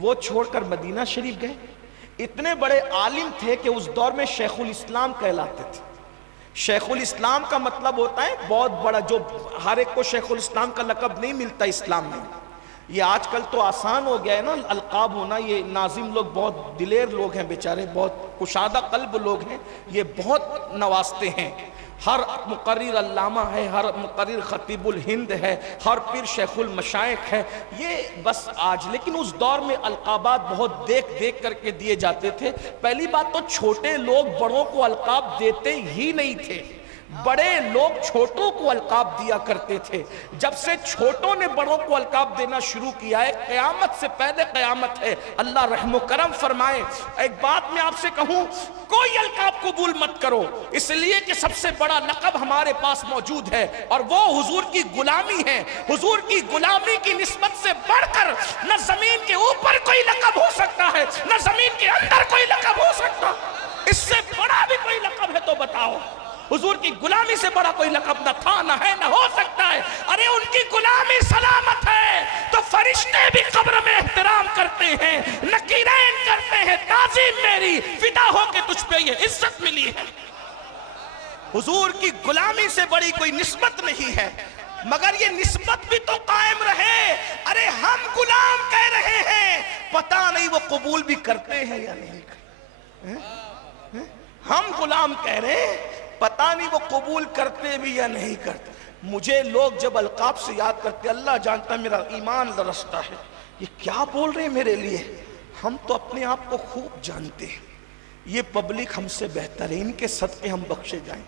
وہ چھوڑ کر مدینہ شریف گئے. اتنے بڑے عالم تھے کہ اس دور میں شیخ الاسلام کہلاتے تھے. شیخ الاسلام کا مطلب ہوتا ہے بہت بڑا. جو ہر ایک کو شیخ الاسلام کا لقب نہیں ملتا اسلام میں. یہ آج کل تو آسان ہو گیا ہے نا القاب ہونا. یہ ناظم لوگ بہت دلیر لوگ ہیں بیچارے, بہت کشادہ قلب لوگ ہیں, یہ بہت نوازتے ہیں. ہر مقرر علامہ ہے, ہر مقرر خطیب الہند ہے, ہر پیر شیخ المشائخ ہے. یہ بس آج, لیکن اس دور میں القابات بہت دیکھ دیکھ کر کے دیے جاتے تھے. پہلی بات تو چھوٹے لوگ بڑوں کو القاب دیتے ہی نہیں تھے, بڑے لوگ چھوٹوں کو القاب دیا کرتے تھے. جب سے چھوٹوں نے بڑوں کو القاب دینا شروع کیا ہے, قیامت سے پہلے قیامت ہے, اللہ رحم و کرم فرمائے. ایک بات میں آپ سے کہوں, کوئی القاب قبول مت کرو, اس لیے کہ سب سے بڑا لقب ہمارے پاس موجود ہے اور وہ حضور کی غلامی ہے. حضور کی غلامی کی نسبت سے بڑھ کر نہ زمین کے اوپر کوئی لقب ہو سکتا ہے, نہ زمین کے اندر کوئی لقب ہو سکتا. اس سے بڑا بھی کوئی لقب ہے تو بتاؤ. حضور کی غلامی سے بڑا کوئی لقب نہ تھا, نہ ہے, نہ ہو سکتا ہے. ارے ان کی غلامی سلامت ہے تو فرشتے بھی قبر میں احترام کرتے ہیں, نکیرین کرتے ہیں, تعظیم میری فدا ہو کے تجھ پہ یہ عزت ملی ہے. حضور کی غلامی سے بڑی کوئی نسبت نہیں ہے, مگر یہ نسبت بھی تو قائم رہے. ارے ہم غلام کہہ رہے ہیں, پتہ نہیں وہ قبول بھی کرتے ہیں یا نہیں کرتے. ہم غلام کہہ رہے ہیں, پتہ نہیں وہ قبول کرتے بھی یا نہیں کرتے. مجھے لوگ جب القاب سے یاد کرتے, اللہ جانتا میرا ایمان لرزتا ہے, یہ کیا بول رہے ہیں میرے لیے. ہم تو اپنے آپ کو خوب جانتے ہیں, یہ پبلک ہم سے بہتر ہے, ان کے صدقے ہم بخشے جائیں,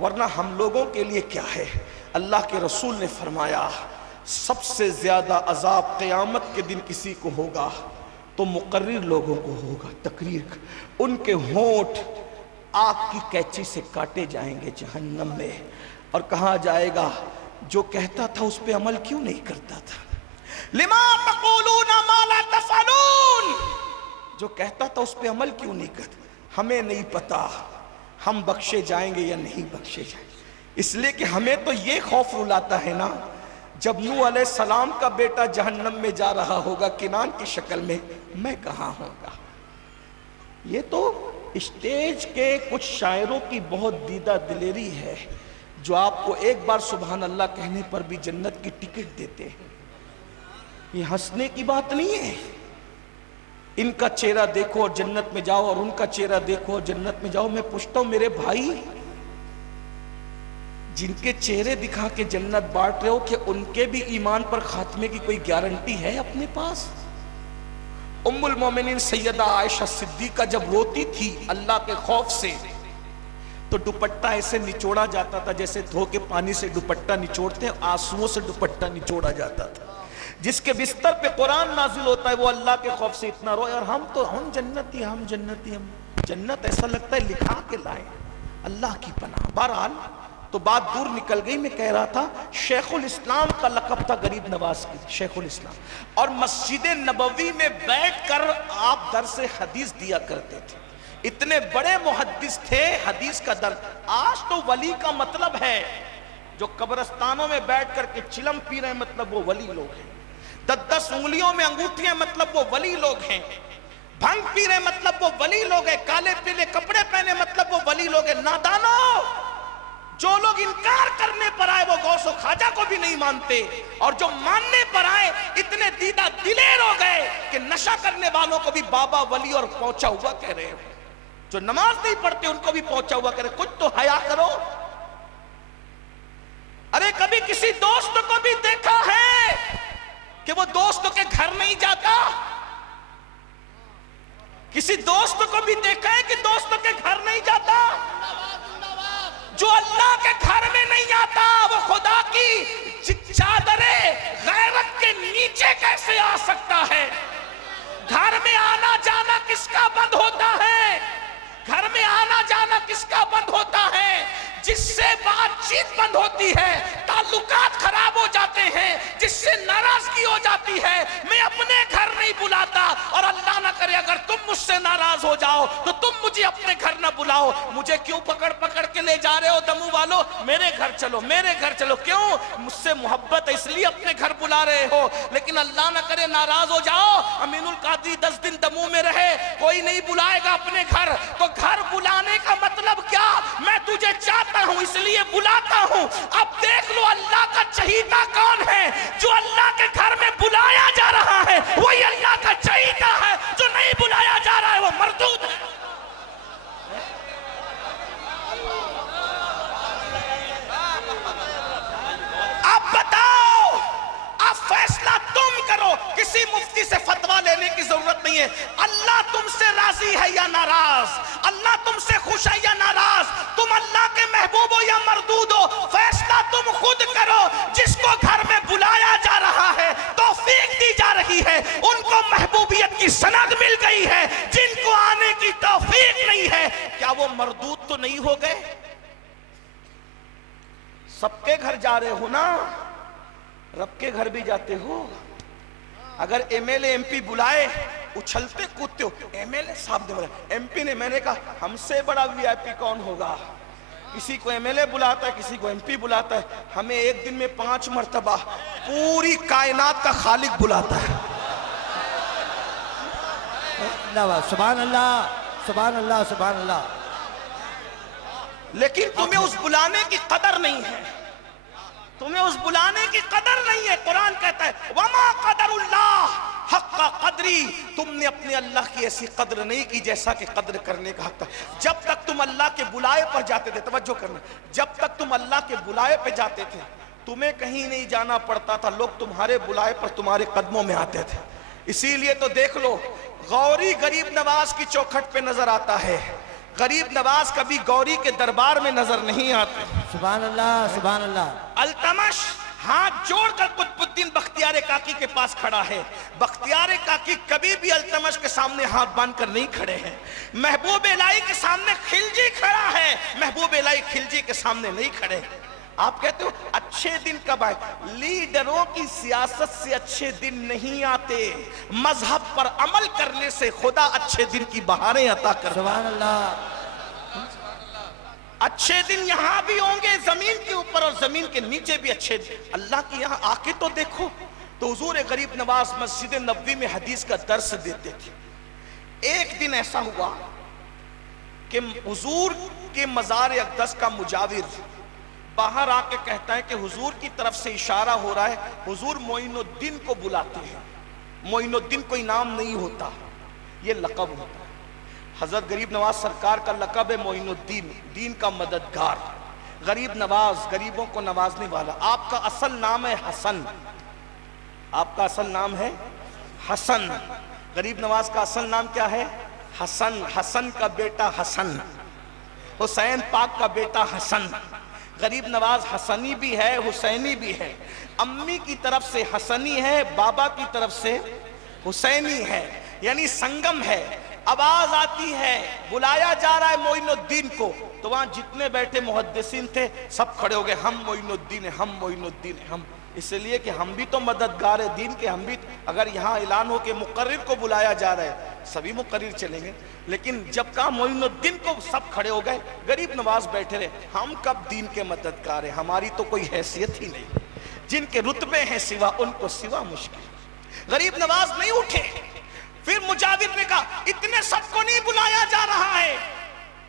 ورنہ ہم لوگوں کے لیے کیا ہے. اللہ کے رسول نے فرمایا سب سے زیادہ عذاب قیامت کے دن کسی کو ہوگا تو مقرر لوگوں کو ہوگا. تقریر, ان کے ہونٹ آگ کی کینچی سے کاٹے جائیں گے جہنم میں, اور کہا جائے گا جو کہتا تھا اس پہ عمل کیوں نہیں کرتا تھا. لما تقولون ما لا تفعلون, جو کہتا تھا اس پہ عمل کیوں نہیں کرتا. ہمیں نہیں پتا ہم بخشے جائیں گے یا نہیں بخشے جائیں گے, اس لیے کہ ہمیں تو یہ خوف رلاتا ہے نا, جب نوح علیہ السلام کا بیٹا جہنم میں جا رہا ہوگا کنان کی شکل میں کہاں ہوگا. یہ تو اسٹیج کے کچھ شاعروں کی بہت دیدہ دلیری ہے, جو آپ کو ایک بار سبحان اللہ کہنے پر بھی جنت کی ٹکٹ دیتے ہیں. یہ ہنسنے کی بات نہیں ہے. ان کا چہرہ دیکھو اور جنت میں جاؤ, اور ان کا چہرہ دیکھو اور جنت میں جاؤ. میں پوچھتا ہوں میرے بھائی, جن کے چہرے دکھا کے جنت بانٹ رہے ہو, کہ ان کے بھی ایمان پر خاتمے کی کوئی گارنٹی ہے اپنے پاس؟ ام المومنین سیدہ عائشہ صدیقہ جب روتی تھی اللہ کے خوف سے, تو دوپٹہ ایسے نچوڑا جاتا تھا جیسے دھو کے پانی سے دوپٹہ نچوڑتے ہیں, آنسوؤں سے دوپٹہ نچوڑا جاتا تھا. جس کے بستر پہ قرآن نازل ہوتا ہے وہ اللہ کے خوف سے اتنا روئے, اور ہم تو ہم جنتی, ہم جنتی, ہم جنت ایسا لگتا ہے لکھا کے لائے. اللہ کی پناہ. بہرحال تو بات دور نکل گئی. میں کہہ رہا تھا شیخ الاسلام کا لقب تھا غریب نواز کی, شیخ الاسلام, اور مسجد نبوی میں بیٹھ کر آپ درس حدیث دیا کرتے تھے. اتنے بڑے محدث تھے, حدیث کا درس. آج تو ولی کا مطلب ہے جو قبرستانوں میں بیٹھ کر کے چلم پی رہے ہیں, مطلب وہ ولی لوگ ہیں. 10 انگلیوں میں انگوٹھیاں, مطلب وہ ولی لوگ ہیں. بھنگ پی رہے مطلب وہ ولی لوگ ہیں. کالے پیلے کپڑے پہنے مطلب وہ ولی لوگ ہیں. نادانوں, جو لوگ انکار کرنے پر آئے وہ غوث و خواجہ کو بھی نہیں مانتے, اور جو ماننے پر آئے اتنے دیدہ دلیر ہو گئے کہ نشہ کرنے والوں کو بھی بابا ولی اور پہنچا ہوا کہہ رہے ہیں. جو نماز نہیں پڑھتے ان کو بھی پہنچا ہوا کہہ رہے. کچھ تو حیا کرو. ارے کبھی کسی دوست کو بھی دیکھا ہے کہ وہ دوست کے گھر نہیں جاتا؟ کسی دوست کو بھی دیکھا ہے کہ دوست کے گھر نہیں جاتا؟ جو اللہ کے گھر میں نہیں آتا وہ خدا کی چادر غیرت کے نیچے کیسے آ سکتا ہے؟ گھر میں آنا جانا کس کا بند ہوتا ہے؟ گھر میں آنا جانا کس کا بند ہوتا ہے؟ جس سے بات چیت بند ہوتی ہے, تعلقات خراب ہو جاتے ہیں جس سے ناراضگی ہو جاتی ہے، میں اپنے گھر نہیں بلاتا، اور اللہ نہ کرے اگر تم مجھ سے ناراض ہو جاؤ تو تم مجھے اپنے گھر نہ بلاؤ۔ مجھے کیوں پکڑ پکڑ کے لے جا رہے ہو دمو والو؟ میرے گھر چلو، میرے گھر چلو۔ کیوں؟ مجھ سے محبت ہے اس لیے اپنے گھر بلا رہے ہو، لیکن اللہ نہ کرے ناراض ہو جاؤ، امین القادری 10 دن دمو میں رہے، کوئی نہیں بلائے گا اپنے گھر، تو گھر بلانے کا مطلب کیا؟ میں تجھے چاہتا ہوں اس لیے بلاتا ہوں۔ اب دیکھ لو اللہ کا چہیتا کون ہے؟ جو اللہ کے گھر میں بلایا جا رہا ہے وہی اللہ کا چہیتا ہے، جو نہیں بلایا جا رہا ہے وہ مردود ہے۔ اب بتاؤ، اب فیصلہ تم کرو، کسی مفتی سے فتویٰ لینے کی ضرورت نہیں ہے۔ اللہ تم سے راضی ہے یا ناراض؟ اللہ تم سے خوش ہے یا ناراض؟ تم اللہ کے محبوب ہو یا مردود ہو؟ فیصلہ تم خود کرو۔ جس کو گھر میں بلایا جا رہا ہے، توفیق دی جا رہی ہے، ان کو محبوبیت کی سند مل گئی ہے، جن کو آنے کی توفیق نہیں ہے، کیا وہ مردود تو نہیں ہو گئے؟ سب کے گھر جا رہے ہو نا، رب کے گھر بھی جاتے ہو۔ اگر M L A M P بلائے اچھلتے کودتے ہو، ایم ایل اے صاحب نے بولا، ایم پی نے، میں نے کہا ہم سے بڑا وی آئی پی کون ہوگا؟ کسی کو ایم ایل اے بلاتا ہے، کسی کو ایم پی بلاتا ہے، ہمیں ایک دن میں 5 مرتبہ پوری کائنات کا خالق بلاتا ہے۔ سبحان اللہ، سبحان اللہ، سبحان اللہ۔ لیکن تمہیں اس بلانے کی قدر نہیں ہے، تمہیں اس بلانے کی قدر نہیں ہے۔ قرآن کہتا ہے وَمَا قَدَرُ اللَّهِ حَقَّ قَدْرِهِ، تم نے اپنے اللہ کی ایسی قدر نہیں کی جیسا کہ قدر کرنے کا حق تھا۔ جب تک تم اللہ کے بلائے پر جاتے تھے، توجہ کرنا، جب تک تم اللہ کے بلائے پہ جاتے تھے تمہیں کہیں نہیں جانا پڑتا تھا، لوگ تمہارے بلائے پر تمہارے قدموں میں آتے تھے۔ اسی لیے تو دیکھ لو، غوری غریب نواز کی چوکھٹ پہ نظر آتا ہے، غریب نواز کبھی گوری کے دربار میں نظر نہیں آتے۔ سبحان اللہ، سبحان اللہ۔ التمش ہاتھ جوڑ کر قطب الدین بختیار کاکی کے پاس کھڑا ہے۔ بختیار کاکی کبھی بھی التمش کے سامنے ہاتھ باندھ کر نہیں کھڑے ہیں۔ محبوب الہی کے سامنے خلجی کھڑا ہے، محبوب الہی خلجی کے سامنے نہیں کھڑے۔ آپ کہتے ہو اچھے دن کب آئے؟ لیڈروں کی سیاست سے اچھے دن نہیں آتے، مذہب پر عمل کرنے سے خدا اچھے دن کی بہاریں عطا کرتا ہے۔ سبحان اللہ۔ اچھے دن یہاں بھی ہوں گے، زمین کے اوپر اور زمین کے نیچے بھی اچھے دن۔ اللہ کی یہاں آ کے تو دیکھو، تو حضور غریب نواز مسجد نبوی میں حدیث کا درس دیتے تھے۔ ایک دن ایسا ہوا کہ حضور کے مزار اقدس کا مجاور باہر آ کے کہتا ہے کہ حضور کی طرف سے اشارہ ہو رہا ہے، حضور معین الدین کو بلاتے ہیں۔ معین الدین کوئی نام نہیں ہوتا، یہ لقب ہوتا ہے۔ حضرت غریب نواز سرکار کا لقب ہے معین الدین، دین کا مددگار۔ غریب نواز، غریبوں کو نوازنے والا۔ آپ کا اصل نام ہے حسن، آپ کا اصل نام ہے حسن۔ غریب نواز کا اصل نام کیا ہے؟ حسن۔ حسن کا بیٹا حسن، حسین پاک کا بیٹا حسن۔ غریب نواز حسنی بھی ہے، حسینی بھی ہے۔ امی کی طرف سے حسنی ہے، بابا کی طرف سے حسینی ہے، یعنی سنگم ہے۔ آواز آتی ہے، بلایا جا رہا ہے معین الدین کو، تو وہاں جتنے بیٹھے محدثین تھے سب کھڑے ہو گئے، ہم معین الدین ہیں، ہم معین الدین ہیں، ہم۔ اس لیے کہ ہم بھی تو مددگار دین کے، ہم بھی اگر یہاں اعلان ہو کہ مقرر کو بلایا جا رہا ہے سبھی مقرر چلیں گے، لیکن جب کہا معین الدین کو سب کھڑے ہو گئے۔ غریب نواز بیٹھے رہے، ہم کب دین کے مددگار ہیں، ہماری تو کوئی حیثیت ہی نہیں، جن کے رتبے ہیں سوا ان کو سوا مشکل۔ غریب نواز نہیں اٹھے۔ پھر مجاور نے کہا اتنے سب کو نہیں بلایا جا رہا ہے،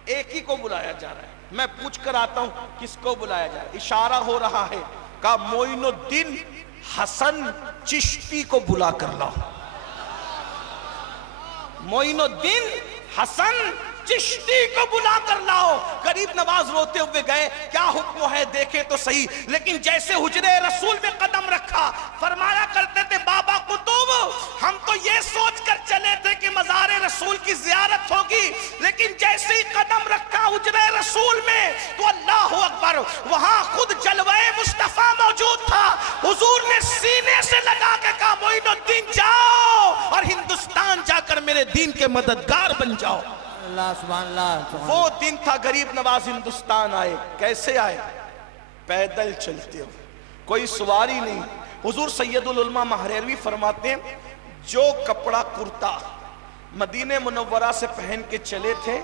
ایک ہی کو بلایا جا رہا ہے، میں پوچھ کر آتا ہوں کس کو بلایا جا رہا ہے۔ اشارہ ہو رہا ہے، کہا معین الدین حسن چشتی کو بلا کر لاؤ۔ معین الدین حسن چشتی کو بلا کر لاؤ۔ غریب نواز روتے ہوئے گئے، کیا حکم ہے دیکھے تو صحیح۔ لیکن جیسے حجرے رسول میں قدم رکھا، فرمایا کرتے تھے بابا قطب، ہم تو یہ سوچ کر چلے تھے کہ مزار رسول کی زیارت ہوگی، لیکن جیسے ہی قدم رکھا حجرے رسول میں تو اللہ اکبر، وہاں خود جلوہ مصطفیٰ موجود تھا۔ حضور نے سینے سے لگا کے کہا معین الدین جاؤ اور ہندوستان جا کر میرے دین کے مددگار بن جاؤ۔ اللہ، سبحان اللہ۔ وہ دن تھا غریب نواز ہندوستان آئے۔ کیسے آئے؟ پیدل چلتے ہوئے، کوئی سواری نہیں۔ حضور سید العلماء مہریروی فرماتے ہیں جو کپڑا کرتا مدینہ منورہ سے پہن کے چلے تھے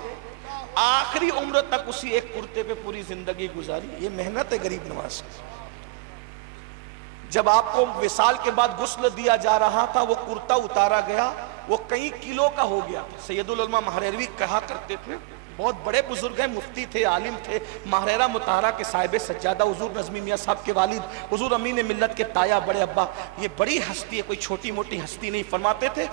آخری عمر تک اسی ایک کرتے پہ پوری زندگی گزاری. یہ محنت ہے غریب نواز کی. جب آپ کو وصال کے بعد غسل دیا جا رہا تھا وہ کرتا اتارا گیا, وہ کئی کلو کا ہو گیا. سید العلماء مہریروی کہا کرتے تھے, بہت بڑے بزرگ ہیں, مفتی تھے, عالم تھے, مہریرہ مطہرہ کے صاحب سجادہ, حضور نظمی میاں صاحب کے والد, حضور امین ملت کے تایا بڑے ابا, یہ بڑی ہستی ہے, کوئی چھوٹی موٹی ہستی نہیں. فرماتے تھے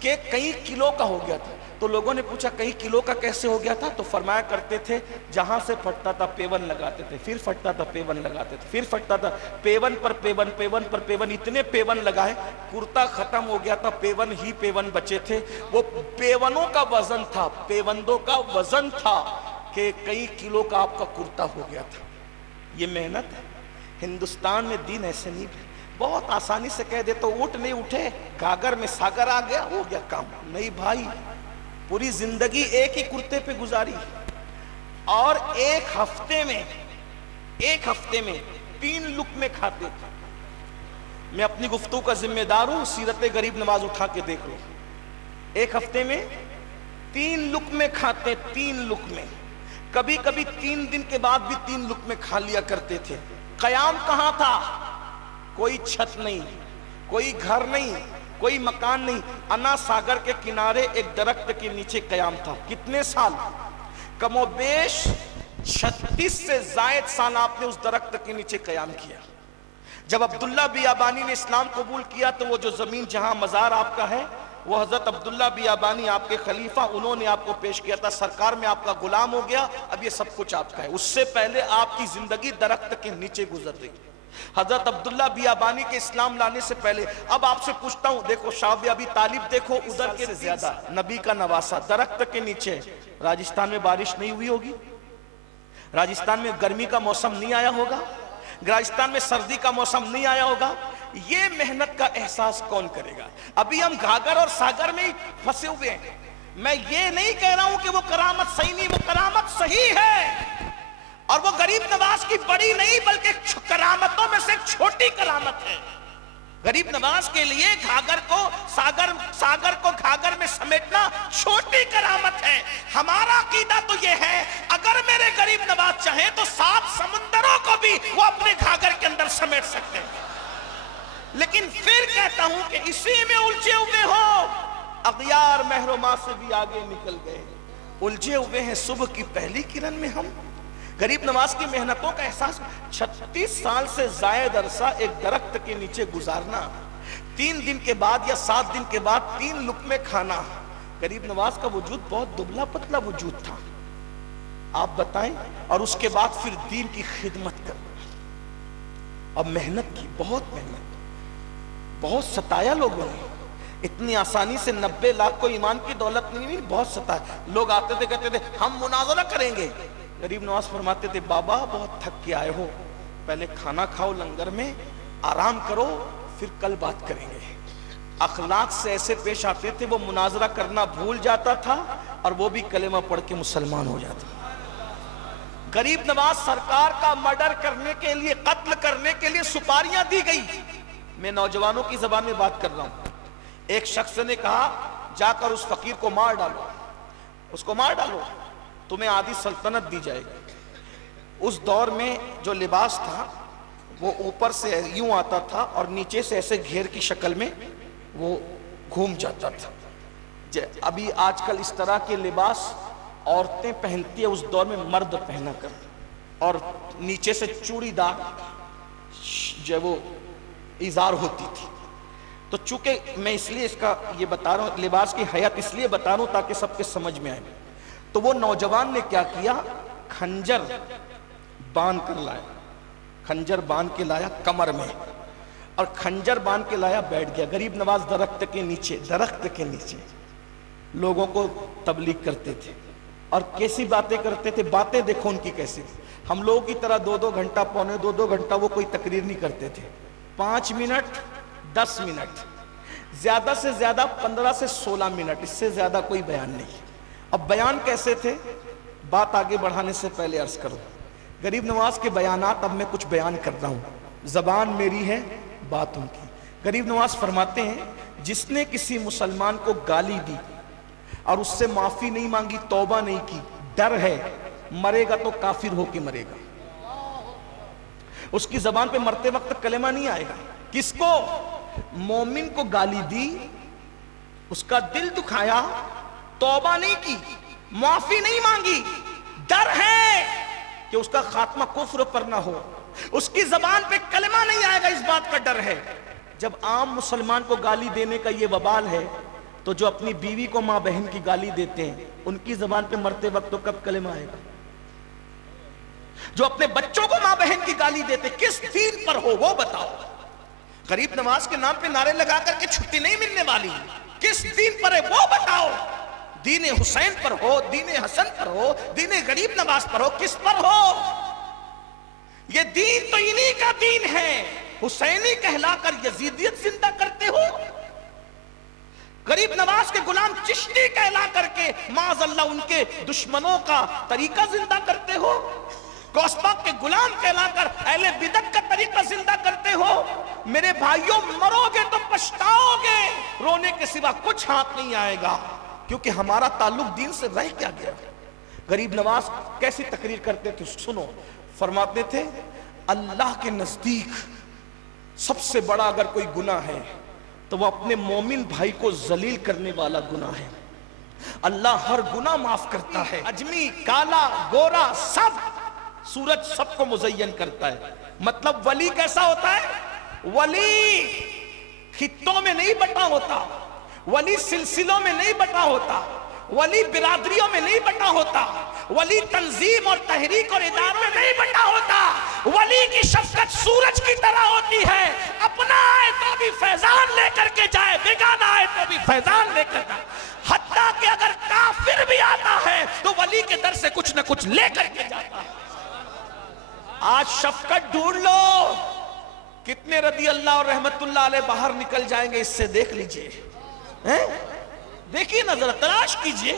کہ کئی کلو کا ہو گیا تھا. تو لوگوں نے پوچھا کئی کلو کا کیسے ہو گیا تھا؟ تو فرمایا کرتے تھے جہاں سے پھٹتا تھا پیون لگاتے تھے, پھر پھٹتا تھا پیون لگاتے تھے, پھر پھٹتا تھا پیون پر پیون, پیون پر پیون, اتنے پیون لگائے کرتا ختم ہو گیا تھا, پیون ہی پیون بچے تھے. وہ پیونوں کا وزن تھا, پیوندوں کا وزن تھا کہ کئی کلو کا آپ کا کرتا ہو گیا تھا. یہ محنت ہے. ہندوستان میں دین ایسے نہیں ہے. بہت آسانی سے کہہ دے تو اٹھ نہیں اٹھے, گاگر میں ساگر آ گیا, ہو گیا کام. نہیں بھائی, پوری زندگی ایک ہی کرتے پہ گزاری اور ایک ہفتے میں 3 لقمے کھاتے تھے. میں اپنی گفتگو کا ذمہ دار ہوں, سیرت غریب نواز اٹھا کے دیکھ لو. ایک ہفتے میں 3 لقمے کھاتے, 3 لقمے. کبھی کبھی 3 دن کے بعد بھی 3 لقمے کھا لیا کرتے تھے. قیام کہاں تھا؟ کوئی چھت نہیں, کوئی گھر نہیں, کوئی مکان نہیں. انا ساگر کے کنارے ایک درخت کے نیچے قیام تھا. کتنے سال؟ کم و بیش 36 سے زائد سال آپ نے اس درخت کے نیچے قیام کیا. جب عبداللہ بیابانی نے اسلام قبول کیا تو وہ جو زمین جہاں مزار آپ کا ہے وہ حضرت عبداللہ بیابانی آپ کے خلیفہ, انہوں نے آپ کو پیش کیا تھا. سرکار میں آپ کا غلام ہو گیا, اب یہ سب کچھ آپ کا ہے. اس سے پہلے آپ کی زندگی درخت کے نیچے گزر رہی. حضرت عبداللہ بیابانی کے اسلام لانے سے پہلے. اب آپ سے پوچھتا ہوں, دیکھو شاہ ابھی طالب دیکھو, ادھر کے زیادہ نبی کا نواسا درخت کے نیچے. راجستھان میں بارش نہیں ہوئی ہوگی, راجستھان میں گرمی کا موسم نہیں آیا ہوگا, راجستھان میں سردی کا موسم نہیں آیا ہوگا. یہ محنت کا احساس کون کرے گا؟ ابھی ہم گھاگر اور ساگر میں ہی پھنسے ہوئے ہیں. میں یہ نہیں کہہ رہا ہوں کہ وہ کرامت صحیح نہیں, وہ کرامت صحیح ہے اور وہ غریب نواز کی بڑی نہیں بلکہ کرامتوں میں سے ایک چھوٹی کرامت ہے. غریب نواز کے لیے گھاگر کو ساگر کو گھاگر میں سمیٹنا چھوٹی کرامت ہے. ہمارا عقیدہ تو یہ ہے اگر میرے غریب نواز چاہیں تو 7 سمندروں کو بھی وہ اپنے گھاگر کے اندر سمیٹ سکتے ہیں. لیکن پھر کہتا ہوں کہ اسی میں الجھے ہوئے ہو. اغیار محرومہ سے بھی آگے نکل گئے, الجھے ہوئے ہیں صبح کی پہلی کرن میں. ہم غریب نواز کی محنتوں کا احساس 36 سال سے زائد عرصہ ایک درخت کے نیچے گزارنا, 3 دن کے بعد یا 7 دن کے بعد 3 لقمے کھانا. غریب نواز کا وجود بہت دبلا پتلا وجود تھا, آپ بتائیں. اور اس کے بعد پھر دین کی خدمت کرنا اور محنت کی, بہت محنت, بہت ستایا لوگوں نے. اتنی آسانی سے 90 لاکھ کو ایمان کی دولت نہیں, بہت ستایا. لوگ آتے تھے کہتے تھے ہم مناظرہ کریں گے. غریب نواز فرماتے تھے بابا بہت تھک کے آئے ہو, پہلے کھانا کھاؤ لنگر میں, آرام کرو, پھر کل بات کریں گے. اخلاق سے ایسے پیش آتے تھے, وہ مناظرہ کرنا بھول جاتا تھا اور وہ بھی کلمہ پڑھ کے مسلمان ہو جاتا. غریب نواز سرکار کا مرڈر کرنے کے لیے, قتل کرنے کے لیے سپاریاں دی گئی. میں نوجوانوں کی زبان میں بات کر رہا ہوں. ایک شخص نے کہا جا کر اس فقیر کو مار ڈالو, اس کو مار ڈالو, تمہیں آدھی سلطنت دی جائے گی. اس دور میں جو لباس تھا وہ اوپر سے یوں آتا تھا اور نیچے سے ایسے گھیر کی شکل میں وہ گھوم جاتا تھا. ابھی آج کل اس طرح کے لباس عورتیں پہنتی ہیں, اس دور میں مرد پہنا کر, اور نیچے سے چوڑی دار جو وہ ازار ہوتی تھی. تو چونکہ میں اس لیے اس کا یہ بتا رہا ہوں, لباس کی حیات اس لیے بتا رہا ہوں تاکہ سب کے سمجھ میں آئے. تو وہ نوجوان نے کیا کیا, خنجر باندھ کر لایا, خنجر باندھ کے لایا کمر میں, اور خنجر باندھ کے لایا, بیٹھ گیا. غریب نواز درخت کے نیچے لوگوں کو تبلیغ کرتے تھے. اور کیسی باتیں کرتے تھے, باتیں دیکھو ان کی کیسی تھی. ہم لوگوں کی طرح 2-2 گھنٹہ, پونے 2-2 گھنٹہ وہ کوئی تقریر نہیں کرتے تھے. 5 منٹ 10 منٹ, زیادہ سے زیادہ 15 سے 16 منٹ, اس سے زیادہ کوئی بیان نہیں. اب بیان کیسے تھے, بات آگے بڑھانے سے پہلے عرض کروں, غریب نواز کے بیانات اب میں کچھ بیان کر رہا ہوں. زبان میری ہے, بات ان کی. غریب نواز فرماتے ہیں جس نے کسی مسلمان کو گالی دی اور اس سے معافی نہیں مانگی، توبہ نہیں کی، ڈر ہے مرے گا تو کافر ہو کے مرے گا. اس کی زبان پہ مرتے وقت کلمہ نہیں آئے گا. کس کو؟ مومن کو گالی دی، اس کا دل دکھایا، توبہ نہیں کی، معافی نہیں مانگی، ڈر ہے کہ اس کا خاتمہ کفر پر نہ ہو، اس کی زبان پہ کلمہ نہیں آئے گا، اس بات کا ڈر ہے. جب عام مسلمان کو گالی دینے کا یہ وبال ہے تو جو اپنی بیوی کو ماں بہن کی گالی دیتے ہیں ان کی زبان پہ مرتے وقت تو کب کلمہ آئے گا؟ جو اپنے بچوں کو ماں بہن کی گالی دیتے کس دین پر ہو وہ بتاؤ. غریب نواز کے نام پہ نعرے لگا کر کے چھٹی نہیں ملنے والی، کس دین پر ہے وہ بتاؤ. دین حسین پر ہو، دین حسن پر ہو، دین غریب نواز پر ہو، کس پر ہو؟ یہ دین تو انہی کا دین ہے. حسینی کہلا کر یزیدیت زندہ کرتے ہو، غریب نواز کے غلام چشتی کہلا کر کے معاذ اللہ ان کے دشمنوں کا طریقہ زندہ کرتے ہو، غوث پاک کے غلام کہلا کر اہل بدعت کا طریقہ زندہ کرتے ہو. میرے بھائیوں مرو گے تو پچھتاؤ گے، رونے کے سوا کچھ ہاتھ نہیں آئے گا، کیونکہ ہمارا تعلق دین سے رہ کیا گیا. غریب نواز کیسی تقریر کرتے تھے سنو. فرماتے تھے اللہ کے نزدیک سب سے بڑا اگر کوئی گناہ ہے تو وہ اپنے مومن بھائی کو ذلیل کرنے والا گناہ ہے. اللہ ہر گناہ معاف کرتا ہے. اجمی، کالا، گورا، سب سورج سب کو مزین کرتا ہے. مطلب ولی کیسا ہوتا ہے؟ ولی خطوں میں نہیں بٹا ہوتا، ولی سلسلوں میں نہیں بٹا ہوتا، ولی برادریوں میں نہیں بٹا ہوتا، ولی تنظیم اور تحریک اور اداروں میں نہیں بٹا ہوتا. ولی کی شفقت سورج کی طرح ہوتی ہے، اپنا آئے تو بھی فیضان لے کر کے جائے، بیگانہ آئے تو بھی فیضان لے کر جائے. حتیٰ کہ اگر کافر بھی آتا ہے تو ولی کے در سے کچھ نہ کچھ لے کر کے جاتا ہے. آج شفقت ڈھونڈ لو، کتنے رضی اللہ اور رحمت اللہ علیہ باہر نکل جائیں گے، اس سے دیکھ لیجئے. دیکھیے نظر، تلاش کیجئے،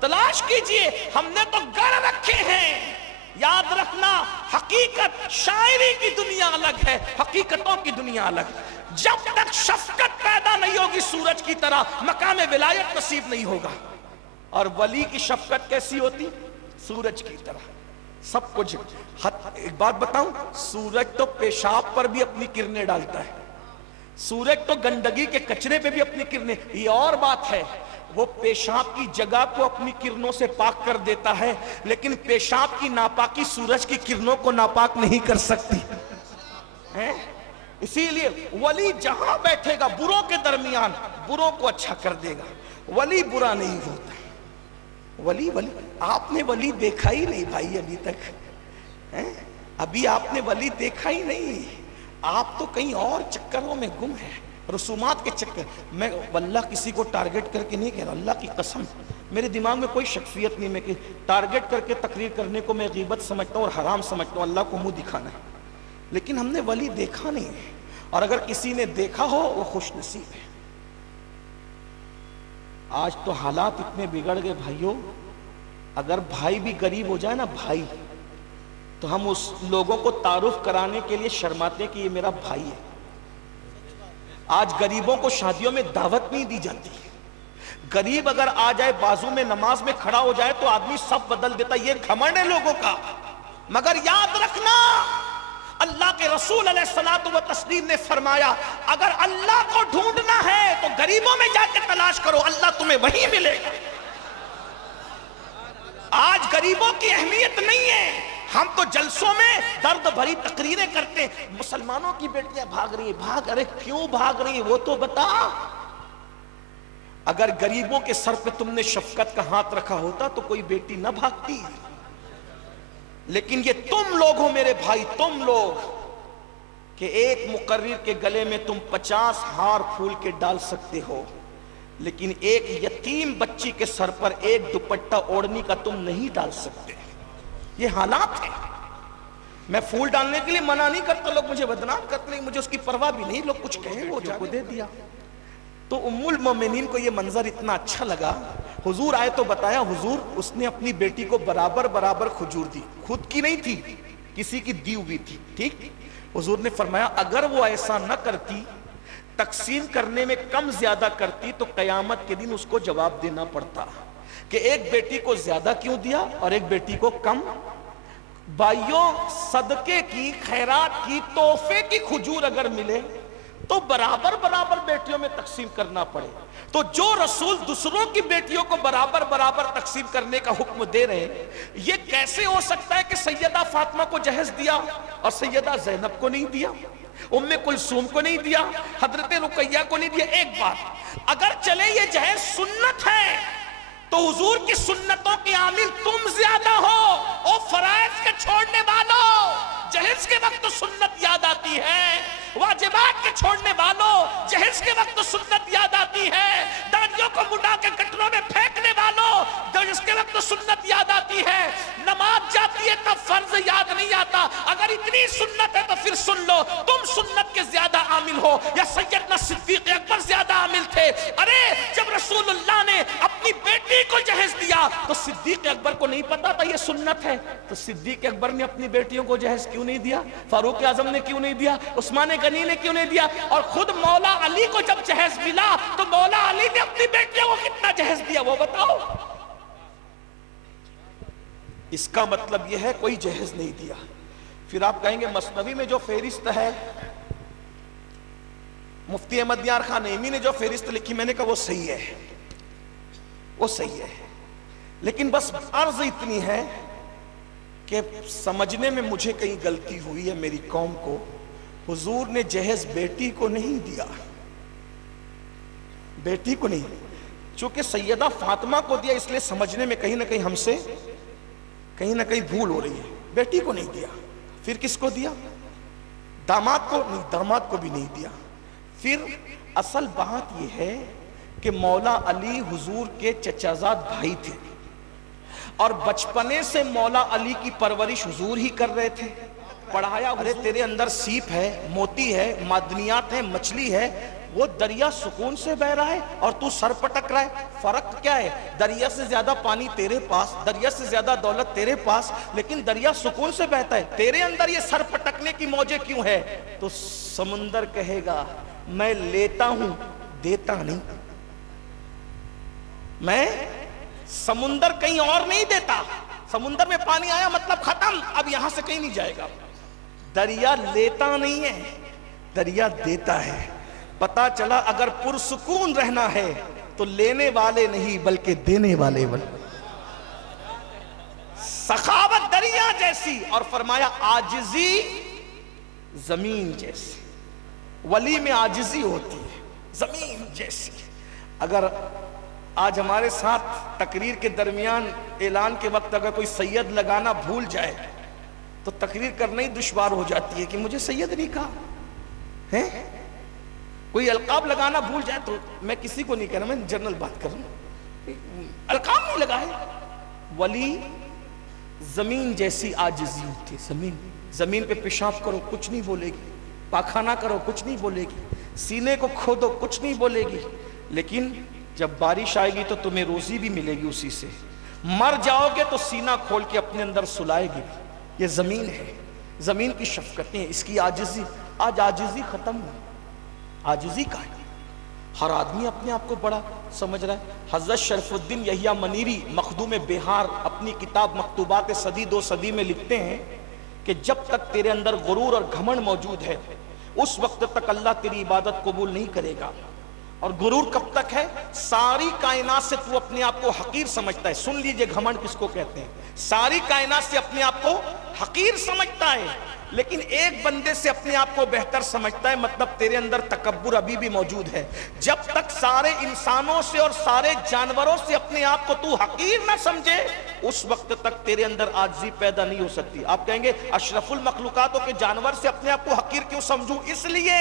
تلاش کیجئے. ہم نے تو گڑ رکھے ہیں. یاد رکھنا حقیقت، شاعری کی دنیا الگ ہے، حقیقتوں کی دنیا الگ. جب تک شفقت پیدا نہیں ہوگی سورج کی طرح مقام ولایت نصیب نہیں ہوگا. اور ولی کی شفقت کیسی ہوتی؟ سورج کی طرح سب کچھ. ایک بات بتاؤں، سورج تو پیشاب پر بھی اپنی کرنیں ڈالتا ہے، سورج تو گندگی کے کچرے پہ بھی اپنی کرنیں. یہ اور بات ہے، وہ پیشاب کی جگہ کو اپنی کرنوں سے پاک کر دیتا ہے، لیکن پیشاب کی ناپاکی سورج کی کرنوں کو ناپاک نہیں کر سکتی. اسی لیے ولی جہاں بیٹھے گا بروں کے درمیان بروں کو اچھا کر دے گا. ولی برا نہیں ہوتا. ولی آپ نے ولی دیکھا ہی نہیں بھائی ابھی تک. ابھی آپ نے ولی دیکھا ہی نہیں. آپ تو کہیں اور چکروں میں گم ہے، رسومات کے چکر. میں واللہ کسی کو ٹارگٹ کر کے نہیں کہہ رہا، اللہ کی قسم میرے دماغ میں کوئی شخصیت نہیں. میں کہ ٹارگٹ کر کے تقریر کرنے کو میں غیبت سمجھتا ہوں اور حرام سمجھتا ہوں، اللہ کو منہ دکھانا ہے. لیکن ہم نے ولی دیکھا نہیں ہے، اور اگر کسی نے دیکھا ہو وہ خوش نصیب ہے. آج تو حالات اتنے بگڑ گئے بھائیوں، اگر بھائی بھی غریب ہو جائے نا بھائی، تو ہم اس لوگوں کو تعارف کرانے کے لیے شرماتے کہ یہ میرا بھائی ہے. آج غریبوں کو شادیوں میں دعوت نہیں دی جاتی. غریب اگر آ جائے بازو میں نماز میں کھڑا ہو جائے تو آدمی سب بدل دیتا. یہ گھمنڈ ہے لوگوں کا. مگر یاد رکھنا اللہ کے رسول علیہ الصلوۃ والتسلیم نے فرمایا اگر اللہ کو ڈھونڈنا ہے تو غریبوں میں جا کے تلاش کرو، اللہ تمہیں وہیں ملے گا. آج غریبوں کی اہمیت نہیں ہے. ہم تو جلسوں میں درد بھری تقریریں کرتے ہیں، مسلمانوں کی بیٹیاں بھاگ رہی ہیں. بھاگ، ارے کیوں بھاگ رہی ہیں وہ تو بتا. اگر غریبوں کے سر پہ تم نے شفقت کا ہاتھ رکھا ہوتا تو کوئی بیٹی نہ بھاگتی. لیکن یہ تم لوگ ہو میرے بھائی، تم لوگ کہ ایک مقرر کے گلے میں تم 50 ہار پھول کے ڈال سکتے ہو، لیکن ایک یتیم بچی کے سر پر ایک دوپٹہ اوڑھنی کا تم نہیں ڈال سکتے. یہ حالات ہیں. میں پھول ڈالنے کے لیے منع نہیں کرتا، لوگ مجھے بدنام کرتے ہیں، مجھے اس کی پرواہ بھی نہیں. لوگ کچھ کہیں وہ جا کو دے دیا. تو ام المومنین کو یہ منظر اتنا اچھا لگا. حضور آئے تو بتایا حضور اس نے اپنی بیٹی کو برابر کھجور دی، خود کی نہیں تھی، کسی کی دی ہوئی تھی. ٹھیک، حضور نے فرمایا اگر وہ ایسا نہ کرتی، تقسیم کرنے میں کم زیادہ کرتی، تو قیامت کے دن اس کو جواب دینا پڑتا کہ ایک بیٹی کو زیادہ کیوں دیا اور ایک بیٹی کو کم۔ بھائیوں، صدقے کی، خیرات کی، تحفے کی کھجور اگر ملے تو برابر برابر بیٹیوں میں تقسیم کرنا پڑے، تو جو رسول دوسروں کی بیٹیوں کو برابر برابر تقسیم کرنے کا حکم دے رہے ہیں، یہ کیسے ہو سکتا ہے کہ سیدہ فاطمہ کو جہیز دیا اور سیدہ زینب کو نہیں دیا، ام کلثوم کو نہیں دیا، حضرت رقیہ کو نہیں دیا؟ ایک بات، اگر چلے یہ جہیز سنت ہے تو حضور کی سنتوں کی عامل تم زیادہ ہو، اور فرائض کے چھوڑنے والوں جہیز کے وقت تو سنت یاد آتی ہے، واجبات کے چھوڑنے والوں جہیز کے وقت تو سنت یاد آتی ہے، داڑھیوں کو مڈا کے گٹروں میں پھینکنے والوں جہیز کے وقت تو سنت یاد آتی ہے، نماز جاتی ہے تب فرض یاد نہیں آتا۔ اگر اتنی سنت ہے تو پھر سن لو، تم سنت کے زیادہ عامل ہو یا سیدنا صدیق اکبر زیادہ عامل تھے؟ ارے جب رسول اللہ نے اپنی بیٹی کو جہیز دیا تو صدیق اکبر کو نہیں پتا تھا یہ سنت ہے، تو صدیق اکبر نے اپنی بیٹیوں کو جہیز کیوں نہیں دیا؟ فاروق اعظم نے کیوں نہیں دیا؟ عثمان غنی نے کیوں نہیں دیا؟ اور خود مولا علی کو جب جہیز ملا تو مولا علی نے اپنی بیٹیوں کو کتنا جہیز دیا وہ بتاؤ؟ اس کا مطلب یہ ہے کوئی جہیز نہیں دیا۔ پھر آپ کہیں گے مثنوی میں جو فہرست ہے، مفتی احمد یار خان نعیمی نے جو فہرست لکھی، میں نے کہا وہ صحیح ہے، وہ صحیح ہے، لیکن بس عرض اتنی ہے کہ سمجھنے میں مجھے کہیں غلطی ہوئی ہے میری قوم کو۔ حضور نے جہیز بیٹی کو نہیں دیا، بیٹی کو نہیں، چونکہ سیدہ فاطمہ کو دیا، اس لیے سمجھنے میں کہیں نہ کہیں ہم سے کہیں نہ کہیں بھول ہو رہی ہے۔ بیٹی کو نہیں دیا، پھر کس کو دیا؟ داماد کو نہیں، داماد کو بھی نہیں دیا۔ پھر اصل بات یہ ہے کہ مولا علی حضور کے چچازاد بھائی تھے، اور بچپنے سے مولا علی کی پرورش حضور ہی کر رہے تھے، پڑھایا۔ ارے تیرے اندر سیپ ہے، موتی ہے، معدنیات ہے، مچھلی ہے، وہ دریا سکون سے بہ رہا ہے اور تو سر پٹک رہا ہے۔ فرق کیا ہے؟ دریا سے زیادہ پانی تیرے پاس، دریا سے زیادہ دولت تیرے پاس، لیکن دریا سکون سے بہتا ہے، تیرے اندر یہ سر پٹکنے کی موجیں کیوں ہے؟ تو سمندر کہے گا میں لیتا ہوں دیتا نہیں، میں سمندر کہیں اور نہیں دیتا، سمندر میں پانی آیا مطلب ختم، اب یہاں سے کہیں نہیں جائے گا۔ دریا لیتا نہیں ہے، دریا دیتا ہے۔ پتا چلا اگر پرسکون رہنا ہے تو لینے والے نہیں بلکہ دینے والے بن۔ سخاوت دریا جیسی، اور فرمایا عاجزی زمین جیسی، ولی میں عاجزی ہوتی ہے زمین جیسی۔ اگر آج ہمارے ساتھ تقریر کے درمیان اعلان کے وقت اگر کوئی سید لگانا بھول جائے تو تقریر کرنا ہی دشوار ہو جاتی ہے کہ مجھے سید نہیں کہا ہے۔ کوئی القاب لگانا بھول جائے تو میں کسی کو نہیں کہہ رہا، میں جنرل بات کر رہا ہوں، القاب نہیں لگائے۔ ولی زمین جیسی عاجزی ہوتی ہے، زمین پہ پیشاب کرو کچھ نہیں بولے گی، پاخانہ کرو کچھ نہیں بولے گی، سینے کو کھودو کچھ نہیں بولے گی، لیکن جب بارش آئے گی تو تمہیں روزی بھی ملے گی اسی سے، مر جاؤ گے تو سینہ کھول کے اپنے اندر سلائے گی۔ یہ زمین ہے، زمین کی شفقتیں، اس کی عاجزی۔ آج عاجزی ختم ہوئی، عاجزی کا ہے، ہر آدمی اپنے آپ کو بڑا سمجھ رہا ہے۔ حضرت شرف الدین یحییٰ منیری مخدوم بہار اپنی کتاب مکتوبات صدی دو صدی میں لکھتے ہیں کہ جب تک تیرے اندر غرور اور گھمنڈ موجود ہے اس وقت تک اللہ تیری عبادت قبول نہیں کرے گا۔ اور غرور کب تک ہے؟ ساری کائنات سے تو اپنے آپ کو حقیر سمجھتا ہے۔ سن لیجئے گھمنڈ کس کو کہتے ہیں؟ ساری کائنات سے اپنے آپ کو حقیر سمجھتا ہے، لیکن ایک بندے سے اپنے آپ کو بہتر سمجھتا ہے، مطلب تیرے اندر تکبر ابھی بھی موجود ہے۔ جب تک سارے انسانوں سے اور سارے جانوروں سے اپنے آپ کو تو حقیر نہ سمجھے اس وقت تک تیرے اندر عاجزی پیدا نہیں ہو سکتی۔ آپ کہیں گے اشرف المخلوقات کے جانور سے اپنے آپ کو حقیر کیوں سمجھوں؟ اس لیے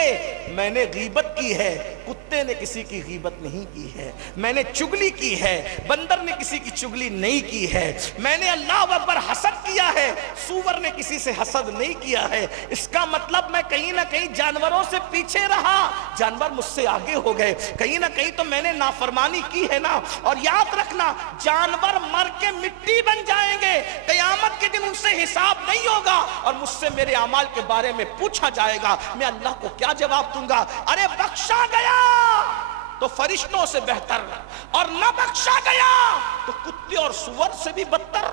میں نے غیبت کی ہے، کتے نے کسی کی غیبت نہیں کی ہے، میں نے چگلی کی ہے، بندر نے کسی کی چگلی نہیں کی ہے، میں نے اللہ اکبر حسد کیا ہے، سور نے کسی سے حسد نہیں کیا دیا ہے، اس کا مطلب میں کہیں نہ کہیں جانوروں سے پیچھے رہا، جانور مجھ سے آگے ہو گئے، کہیں نہ کہیں تو میں نے نافرمانی کی ہے نا۔ اور یاد رکھنا جانور مر کے مٹی بن جائیں گے، قیامت کے دن ان سے حساب نہیں ہوگا اور مجھ سے میرے اعمال کے بارے میں پوچھا جائے گا، میں اللہ کو کیا جواب دوں گا؟ ارے بخشا گیا تو فرشتوں سے بہتر، اور نہ بخشا گیا تو کتے اور سور سے بھی بدتر۔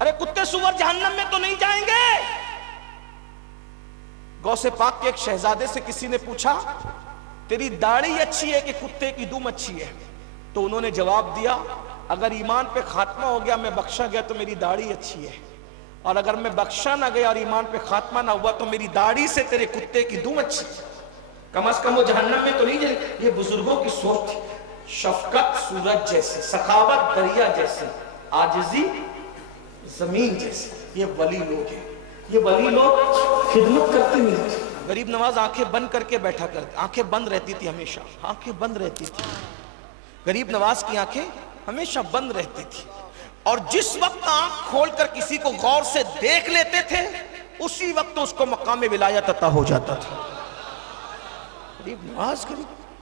ارے کتے سور جہنم میں تو نہیں جائیں گے۔ غوث پاک کے ایک شہزادے سے کسی نے پوچھا تیری داڑھی اچھی ہے کہ کتے کی دم اچھی ہے؟ تو انہوں نے جواب دیا اگر ایمان پہ خاتمہ ہو گیا میں بخشا گیا تو میری داڑھی اچھی ہے، اور اگر میں بخشا نہ گیا اور ایمان پہ خاتمہ نہ ہوا تو میری داڑھی سے تیرے کتے کی دم اچھی ہے، کم از کم وہ جہنم میں تو نہیں جائے۔ یہ بزرگوں کی سوچ تھی، شفقت سورج جیسے، سخاوت دریا جیسے، عاجزی زمین جیسے، یہ ولی لوگ ہیں۔ یہ ولی لوگ خدمت کرتے نہیں تھے۔ غریب نواز آنکھیں بند کر کے بیٹھا کرتے، آنکھیں بند رہتی تھی ہمیشہ، آنکھیں بند رہتی تھی، غریب نواز کی آنکھیں ہمیشہ بند رہتی تھی، اور جس وقت آنکھ کھول کر کسی کو غور سے دیکھ لیتے تھے اسی وقت اس کو مقام ولایت عطا ہو جاتا تھا۔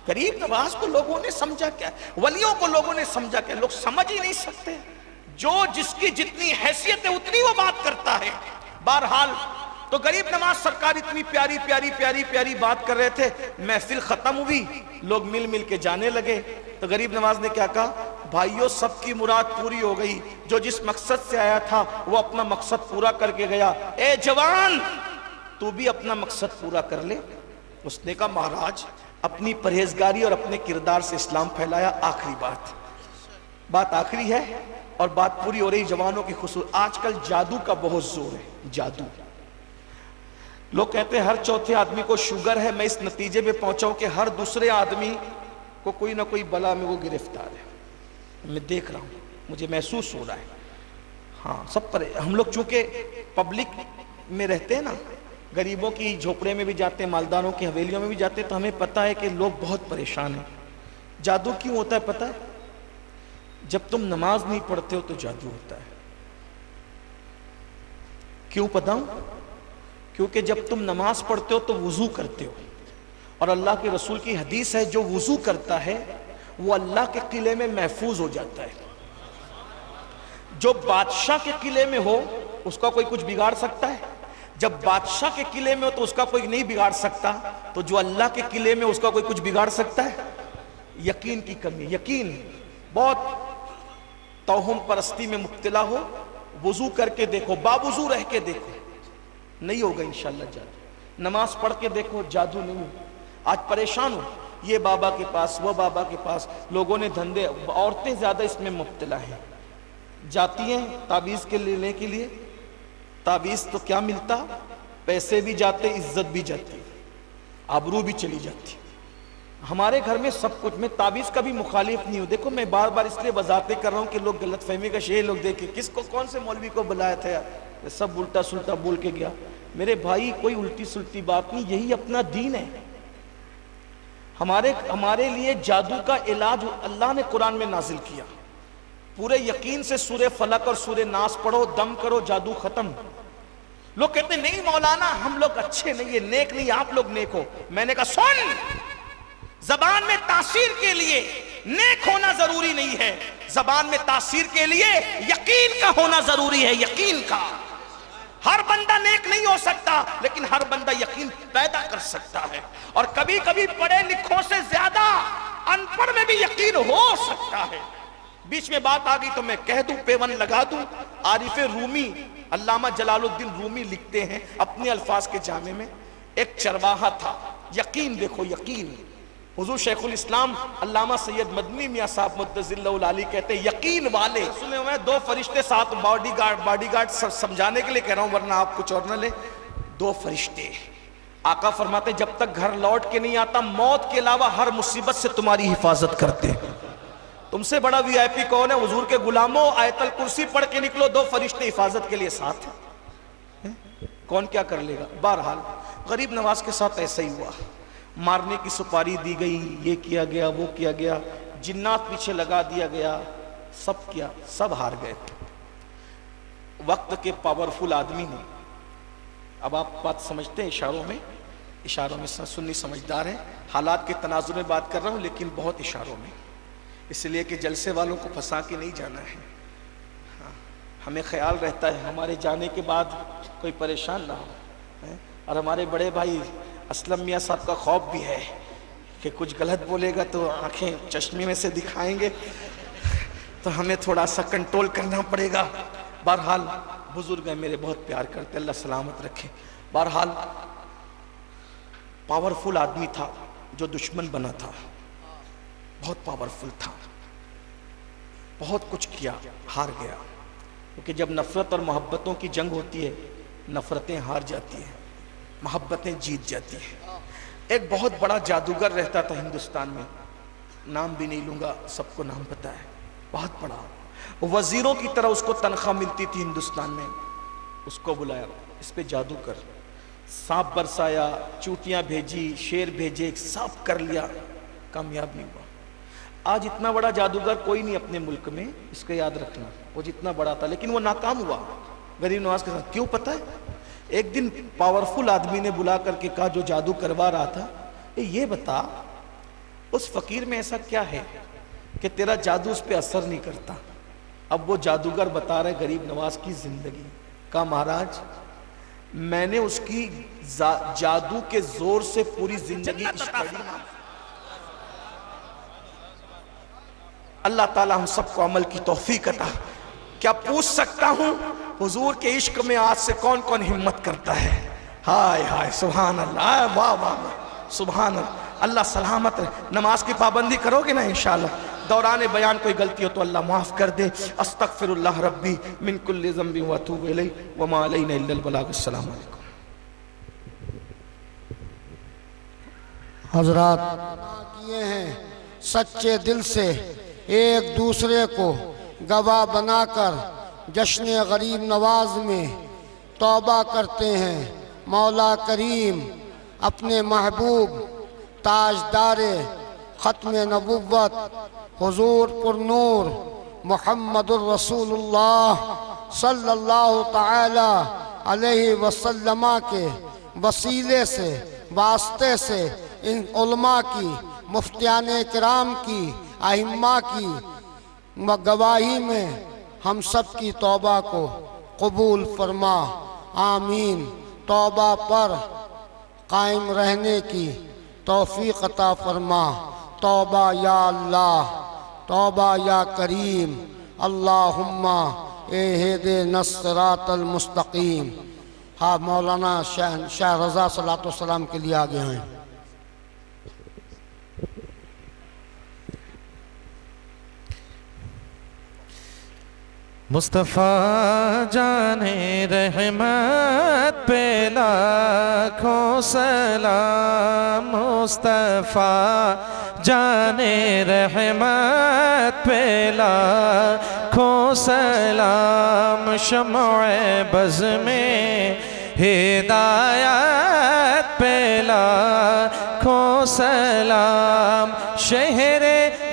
غریب نواز کو لوگوں نے سمجھا کیا، ولیوں کو لوگوں نے سمجھا کیا، لوگ سمجھ ہی نہیں سکتے۔ جو جس کی جتنی حیثیت ہے اتنی وہ بات کرتا ہے۔ بہرحال تو غریب نواز سرکار اتنی پیاری پیاری پیاری پیاری بات کر رہے تھے، محفل ختم ہوئی، لوگ مل مل کے جانے لگے، تو غریب نواز نے کیا کہا؟ بھائیو سب کی مراد پوری ہو گئی، جو جس مقصد سے آیا تھا وہ اپنا مقصد پورا کر کے گیا، اے جوان تو بھی اپنا مقصد پورا کر لے۔ اس نے کہا مہاراج اپنی پرہیزگاری اور اپنے کردار سے اسلام پھیلایا، آخری بات آخری ہے اور بات پوری ہو رہی جوانوں کی خصوص۔ آج کل جادو کا بہت زور ہے، جادو۔ لوگ کہتے ہیں ہر چوتھے آدمی کو شوگر ہے، میں اس نتیجے پہ پہنچا ہوں کہ ہر دوسرے آدمی کو کوئی نہ کوئی بلا میں وہ گرفتار ہے۔ میں دیکھ رہا ہوں، مجھے محسوس ہو رہا ہے۔ ہاں سب پر ہم لوگ چونکہ پبلک میں رہتے ہیں نا، غریبوں کی جھوپڑے میں بھی جاتے ہیں، مالداروں کی حویلیوں میں بھی جاتے ہیں، تو ہمیں پتہ ہے کہ لوگ بہت پریشان ہیں۔ جادو کیوں ہوتا ہے پتہ ہے؟ جب تم نماز نہیں پڑھتے ہو تو جادو ہوتا ہے۔ کیوں بتاؤں؟ کیونکہ جب تم نماز پڑھتے ہو تو وضو کرتے ہو، اور اللہ کے رسول کی حدیث ہے جو وضو کرتا ہے وہ اللہ کے قلعے میں محفوظ ہو جاتا ہے۔ جو بادشاہ کے قلعے میں ہو اس کا کوئی کچھ بگاڑ سکتا ہے؟ جب بادشاہ کے قلعے میں ہو تو اس کا کوئی نہیں بگاڑ سکتا، تو جو اللہ کے قلعے میں اس کا کوئی کچھ بگاڑ سکتا ہے؟ یقین کی کمی، یقین بہت توہم پرستی میں مبتلا ہو، وضو کر کے دیکھو، باوضو رہ کے دیکھو، نہیں ہوگا انشاءاللہ جادو۔ نماز پڑھ کے دیکھو، جادو نہیں ہوگا۔ آج پریشان ہو، یہ بابا کے پاس وہ بابا کے پاس، لوگوں نے دھندے، عورتیں زیادہ اس میں مبتلا ہیں، جاتی ہیں تعویذ کے لینے کے لیے، تعویذ تو کیا ملتا، پیسے بھی جاتے، عزت بھی جاتی، آبرو بھی چلی جاتی۔ ہمارے گھر میں سب کچھ، میں تعویذ کا بھی مخالف نہیں ہوں۔ دیکھو میں بار بار اس لیے وضاحتیں کر رہا ہوں کہ لوگ غلط فہمی کا شیء لوگ دیکھیں، کس کو کون سے مولوی کو بلایا تھا یار، سب الٹا سلٹا بول کے گیا۔ میرے بھائی کوئی الٹی سلٹی بات نہیں، یہی اپنا دین ہے۔ ہمارے لیے جادو کا علاج اللہ نے قرآن میں نازل کیا۔ پورے یقین سے سورہ فلق اور سورہ ناس پڑھو، دم کرو، جادو ختم۔ لوگ کہتے ہیں نہیں مولانا ہم لوگ اچھے نہیں، یہ نیک نہیں، آپ لوگ نیک ہو۔ میں نے کہا سن، زبان میں تاثیر کے لیے نیک ہونا ضروری نہیں ہے، زبان میں تاثیر کے لیے یقین کا ہونا ضروری ہے، یقین کا۔ ہر بندہ نیک نہیں ہو سکتا لیکن ہر بندہ یقین پیدا کر سکتا ہے، اور کبھی کبھی پڑھے لکھوں سے زیادہ ان پڑھ میں بھی یقین ہو سکتا ہے۔ بیچ میں بات آ گئی تو میں کہہ دوں، پیون لگا دوں۔ عارف رومی علامہ جلال الدین رومی لکھتے ہیں اپنے الفاظ کے جامع میں، ایک چرواہا تھا، یقین دیکھو یقین۔ حضور شیخ الاسلام علامہ سید مدنی میاں صاحب مدظر اللہ العالی کہتے ہیں یقین والے، سنے ہوئے دو فرشتے ساتھ، باڈی گارڈ سمجھانے کے لیے کہہ رہا ہوں ورنہ آپ کچھ اور نہ لیں، دو فرشتے۔ آقا فرماتے ہیں جب تک گھر لوٹ کے نہیں آتا موت کے علاوہ ہر مصیبت سے تمہاری حفاظت کرتے ہیں۔ تم سے بڑا وی آئی پی کون ہے؟ حضور کے غلاموں، آیت الکرسی پڑھ کے نکلو، دو فرشتے حفاظت کے لیے ساتھ ہیں، کون کیا کر لے گا؟ بہرحال غریب نواز کے ساتھ ایسا ہی ہوا، مارنے کی سپاری دی گئی، یہ کیا گیا وہ کیا گیا، جنات پیچھے لگا دیا گیا، سب کیا، سب ہار گئے۔ وقت کے پاورفل آدمی نے، اب آپ بات سمجھتے ہیں اشاروں میں سنی سمجھدار ہیں، حالات کے تناظر میں بات کر رہا ہوں لیکن بہت اشاروں میں، اس لیے کہ جلسے والوں کو پھنسا کے نہیں جانا ہے، ہمیں خیال رہتا ہے ہمارے جانے کے بعد کوئی پریشان نہ ہو، اور ہمارے بڑے بھائی اسلم میاں صاحب کا خوف بھی ہے کہ کچھ غلط بولے گا تو آنکھیں چشمے میں سے دکھائیں گے، تو ہمیں تھوڑا سا کنٹرول کرنا پڑے گا۔ بہرحال بزرگ ہیں میرے، بہت پیار کرتے، اللہ سلامت رکھے۔ بہرحال پاورفل آدمی تھا جو دشمن بنا تھا، بہت پاورفل تھا، بہت کچھ کیا، ہار گیا، کیونکہ جب نفرت اور محبتوں کی جنگ ہوتی ہے نفرتیں ہار جاتی ہیں، محبتیں جیت جاتی ہیں۔ ایک بہت بڑا جادوگر رہتا تھا ہندوستان میں، نام بھی نہیں لوں گا، سب کو نام پتا ہے، بہت بڑا، وزیروں کی طرح اس کو تنخواہ ملتی تھی ہندوستان میں۔ اس کو بلایا، اس پہ جادو کر، سانپ برسایا، چوٹیاں بھیجی، شیر بھیجے، سب کر لیا، کامیاب نہیں ہوا۔ آج اتنا بڑا جادوگر کوئی نہیں اپنے ملک میں، اس کو یاد رکھنا، وہ جتنا بڑا تھا لیکن وہ ناکام ہوا غریب نواز کے ساتھ۔ کیوں پتہ ہے؟ ایک دن پاورفل آدمی نے بلا کر کے کہا جو جادو کروا رہا تھا، یہ بتا اس فقیر میں ایسا کیا ہے کہ تیرا جادو اس پہ اثر نہیں کرتا؟ اب وہ جادوگر بتا رہے غریب نواز کی زندگی۔ کہا مہاراج میں نے اس کی جادو کے زور سے پوری زندگی عشق پڑھی۔ اللہ تعالی ہم سب کو عمل کی توفیق عطا۔ کیا پوچھ سکتا ہوں حضور کے عشق میں آج سے کون کون ہمت کرتا ہے؟ ہائے ہائے سبحان اللہ، واہ واہ سبحان اللہ، اللہ سلامت رہے۔ نماز کی پابندی کرو گے نا انشاءاللہ؟ دوران بیان کوئی غلطی ہو تو اللہ معاف کر دے۔ استغفر اللہ ربی من کل ذنب واتوب الیہ وما علینا الا البلاغ۔ السلام علیکم۔ حضرات کیے ہیں سچے دل سے ایک دوسرے کو گواہ بنا کر جشن غریب نواز میں توبہ کرتے ہیں۔ مولا کریم اپنے محبوب تاجدار ختم نبوت حضور پر نور محمد الرسول اللہ صلی اللہ تعالی علیہ وسلم کے وسیلے سے، واسطے سے، ان علماء کی، مفتیان کرام کی، ائمہ کی گواہی میں ہم سب کی توبہ کو قبول فرما، آمین۔ توبہ پر قائم رہنے کی توفیق عطا فرما۔ توبہ یا اللہ، توبہ یا کریم، اللہم اہدنا الصراط المستقیم۔ ہاں مولانا شاہ رضا صلی اللہ علیہ وسلم کے لیے آگے ہیں۔ مصطفیٰ جان رحمت پہ لاکھوں سلام، مصطفیٰ جان رحمت پہ لاکھوں سلام، شمع بز میں ہدایت پہ لاکھوں سلام، شہر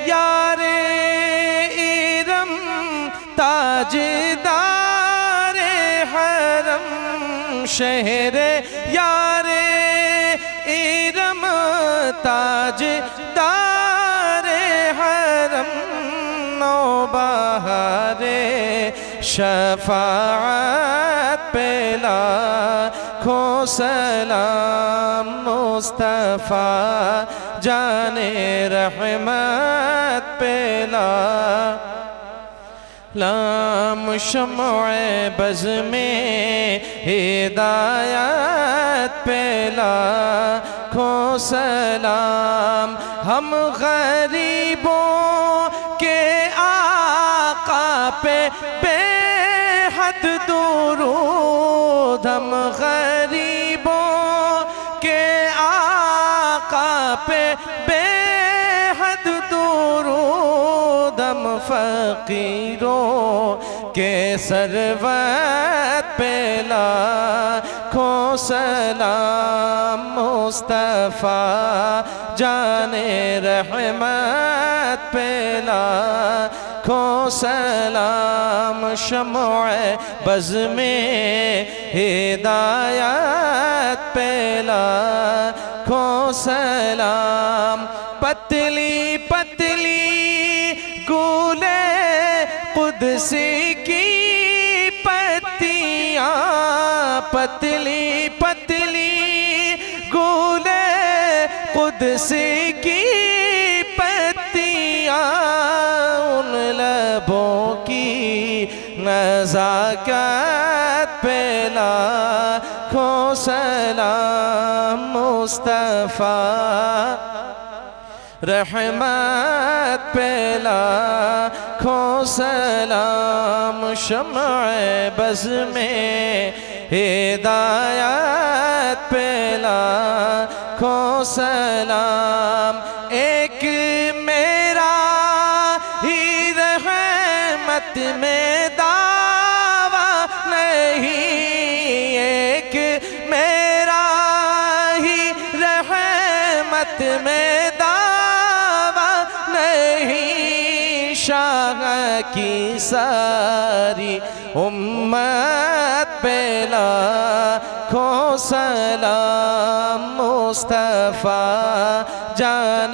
یار تاجدار حرم، شہر یار ارم تاجدار حرم، نوبہار شفاعت پہ لاکھوں سلام، مصطفیٰ جان رحمت پہ لام، شمع بز میں ہدایت پہ لاکھوں سلام، ہم غریبوں کے آقا پہ بے حد درود، ہم غریبوں کے آقا پہ بے حد درود، ہم فقیروں کے سروت پہ لاکھوں سلام، مصطفیٰ جان رحمت پہ لاکھوں کھو سلام شمع بز میں ہدایت پہ لاکھوں سلام پتلی پتلی گولے قدسی کی پتیاں پتلی پتلی گولے قدسی کی پتیاں ان لبوں کی نزاکت پہ لاکھوں سلام مصطفیٰ رحمت پہ لاکھوں سلام شمع بز میں ہدایت پہ لاکھوں سلام ایک میرا ہی رحمت میں دعویٰ نہیں ایک میرا ہی رحمت میں دعویٰ نہیں شاہ کی ساری امت پہ لاکھوں سلام مصطفیٰ جان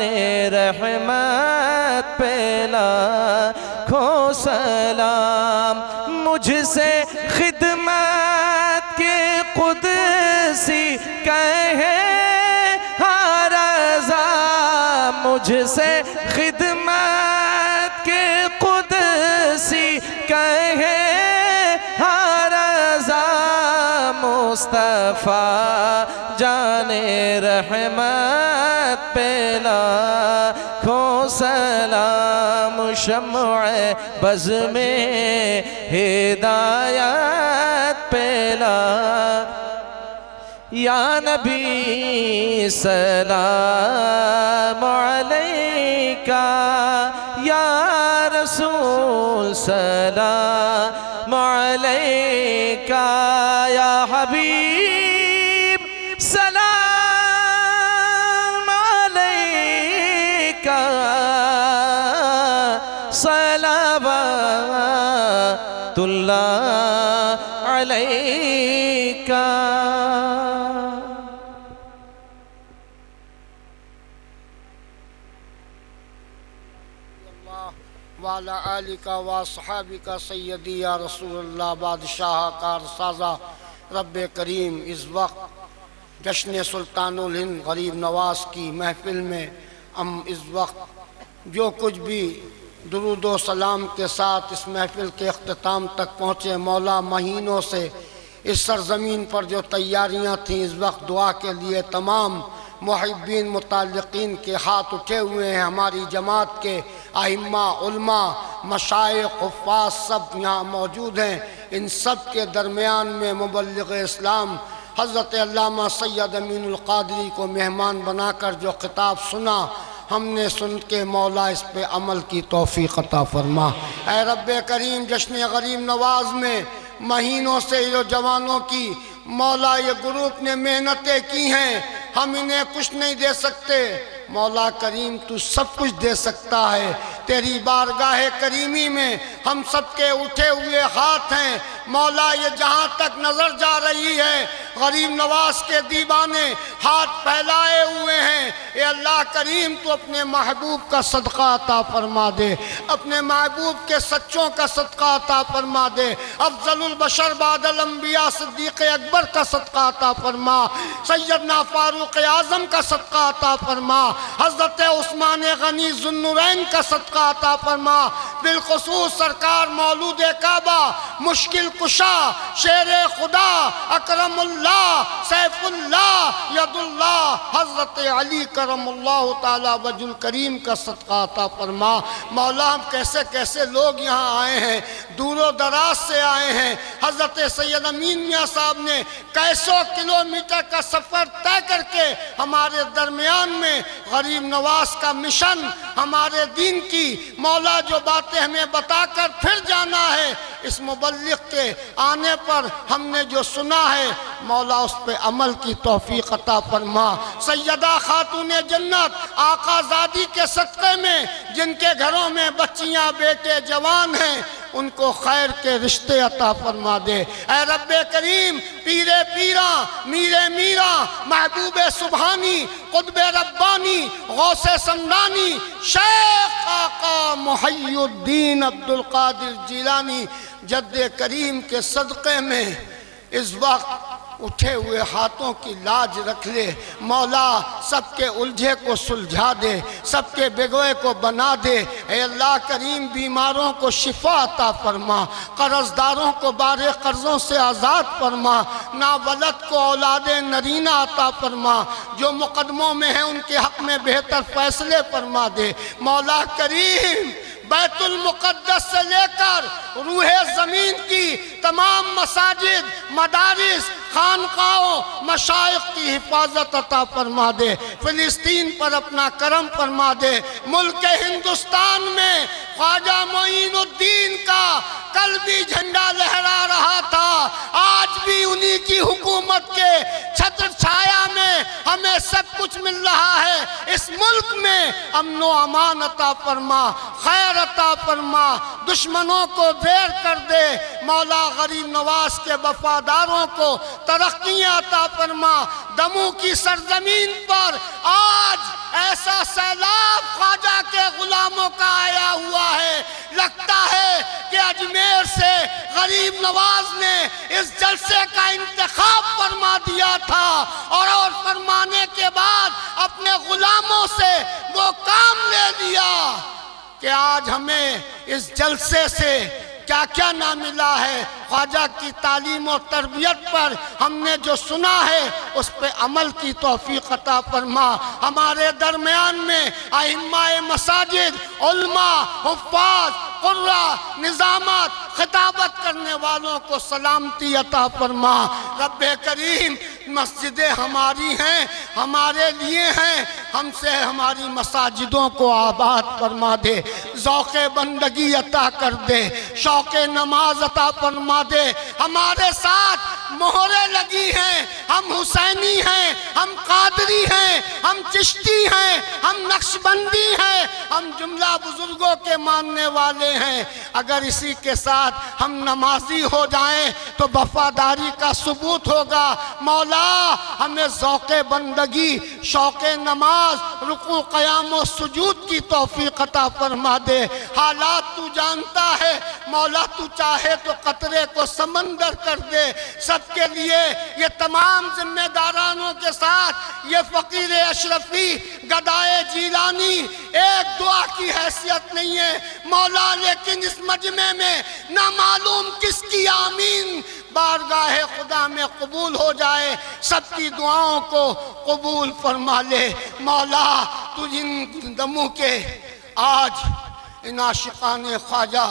رحمت پہ لاکھوں سلام مجھ سے خدمت کے قدسی کہے ہر رضا مجھ سے خدمت کے قدسی کہے ہر رضا مصطفیٰ جان رحمت پہ لاکھوں سلام شمع بز میں ہدایت پہ یا نبی سلام علیکہ یا رسول سلام علیکہ یا حبیب سلام علیکہ صلوات اللہ علیکہ وعلی آلکہ واصحابکہ سیدی یا رسول اللہ بادشاہ کار سازہ رب کریم اس وقت جشن سلطان الہند غریب نواز کی محفل میں ہم اس وقت جو کچھ بھی درود و سلام کے ساتھ اس محفل کے اختتام تک پہنچے مولا مہینوں سے اس سرزمین پر جو تیاریاں تھیں اس وقت دعا کے لیے تمام محبین متعلقین کے ہاتھ اٹھے ہوئے ہیں ہماری جماعت کے ائمہ علماء مشائخ حفاظ سب یہاں موجود ہیں ان سب کے درمیان میں مبلغ اسلام حضرت علامہ سید امین القادری کو مہمان بنا کر جو خطاب سنا ہم نے سن کے مولا اس پہ عمل کی توفیق عطا فرما اے رب کریم جشن غریب نواز میں مہینوں سے یہ جوانوں کی مولا یہ گروپ نے محنتیں کی ہیں ہم انہیں کچھ نہیں دے سکتے مولا کریم تو سب کچھ دے سکتا ہے تیری بارگاہ کریمی میں ہم سب کے اٹھے ہوئے ہاتھ ہیں مولا یہ جہاں تک نظر جا رہی ہے غریب نواز کے دیوانے ہاتھ پھیلائے ہوئے ہیں اے اللہ کریم تو اپنے محبوب کا صدقہ عطا فرما دے اپنے محبوب کے سچوں کا صدقہ عطا فرما دے افضل البشر بعد الانبیاء صدیق اکبر کا صدقہ عطا فرما سیدنا فاروق اعظم کا صدقہ عطا فرما حضرت عثمان غنی ذو النورین کا صدقہ عطا فرما بالخصوص سرکار مولود کعبہ مشکل کشا شیر خدا اکرم اللہ سیف اللہ ید اللہ حضرت علی کرم اللہ تعالی وجہ الکریم کا صدقہ عطا فرما مولا ہم کیسے کیسے لوگ یہاں آئے ہیں دور و دراز سے آئے ہیں حضرت سید امین میاں صاحب نے کیسوں کلومیٹر کا سفر طے کر کے ہمارے درمیان میں غریب نواز کا مشن ہمارے دین کی مولا جو باتیں ہمیں بتا کر پھر جانا ہے اس مبلغ کے آنے پر ہم نے جو سنا ہے مولا اس پہ عمل کی توفیق عطا فرما۔ سیدہ خاتون جنت آقا زادی کے صدقے میں جن کے گھروں میں بچیاں بیٹے جوان ہیں ان کو خیر کے رشتے عطا فرما دے۔ اے رب کریم پیر پیراں میر میراں محبوب سبحانی قطب ربانی غوث سمدانی شیخ آقا محی الدین عبدالقادر جیلانی جد کریم کے صدقے میں اس وقت اٹھے ہوئے ہاتھوں کی لاج رکھ لے۔ مولا سب کے الجھے کو سلجھا دے، سب کے بگوئے کو بنا دے۔ اے اللہ کریم بیماروں کو شفا عطا فرما، قرض داروں کو بار قرضوں سے آزاد فرما، ناولد کو اولاد نرینہ عطا فرما، جو مقدموں میں ہیں ان کے حق میں بہتر فیصلے فرما دے۔ مولا کریم بیت المقدس سے لے کر روح زمین کی تمام مساجد مدارس خانقاہوں مشائخ کی حفاظت عطا فرما دے۔ فلسطین پر اپنا کرم فرما دے۔ ملک ہندوستان میں خواجہ معین الدین کا کل بھی جھنڈا لہرا رہا تھا، آج بھی انہی کی حکومت کے چھتر چھایا میں ہمیں سب کچھ مل رہا ہے۔ اس ملک میں امن و امان عطا فرما، خیر عطا فرما، دشمنوں کو دیر کر دے۔ مولا غریب نواز کے وفاداروں کو ترقیاں عطا فرما۔ دمو کی سرزمین پر آج ایسا سیلاب خواجہ کے غلاموں کا آیا ہوا ہے، لگتا ہے کہ اجمیر سے غریب نواز نے اس جلسے کا انتخاب فرما دیا تھا اور فرمانے کے بعد اپنے غلاموں سے وہ کام لے لیا کہ آج ہمیں اس جلسے سے کیا کیا نہ ملا ہے۔ خواجہ کی تعلیم و تربیت پر ہم نے جو سنا ہے اس پہ عمل کی توفیق عطا فرما۔ ہمارے درمیان میں ائمہ مساجد، علماء، حفاظ، قراء، نظامات، خطابت کرنے والوں کو سلامتی عطا فرما۔ رب کریم مسجدیں ہماری ہیں، ہمارے لیے ہیں، ہم سے ہماری مساجدوں کو آباد فرما دے، ذوق بندگی عطا کر دے، شوق نماز عطا فرما دے۔ ہمارے ساتھ مہریں لگی ہیں، ہم حسینی ہیں، ہم قادری ہیں، ہم چشتی ہیں، ہم نقشبندی ہیں، ہم جملہ بزرگوں کے ماننے والے ہیں۔ اگر اسی کے ساتھ ہم نمازی ہو جائیں تو وفاداری کا ثبوت ہوگا۔ مولا ہمیں ذوق بندگی، شوق نماز، رکوع قیام و سجود کی توفیق عطا فرما دے۔ حالات تو جانتا ہے مولا، تو چاہے تو قطرے کو سمندر کر دے۔ سب کے لیے یہ تمام ذمہ دارانوں کے ساتھ یہ فقیر اشرفی گدائے جیلانی ایک دعا کی حیثیت نہیں ہے مولا، لیکن اس مجمع میں نہ معلوم کس کی آمین بارگاہ خدا میں قبول ہو جائے، سب کی دعاؤں کو قبول فرما لے۔ مولا تو ان دموں کے آج ان عاشقان خواجہ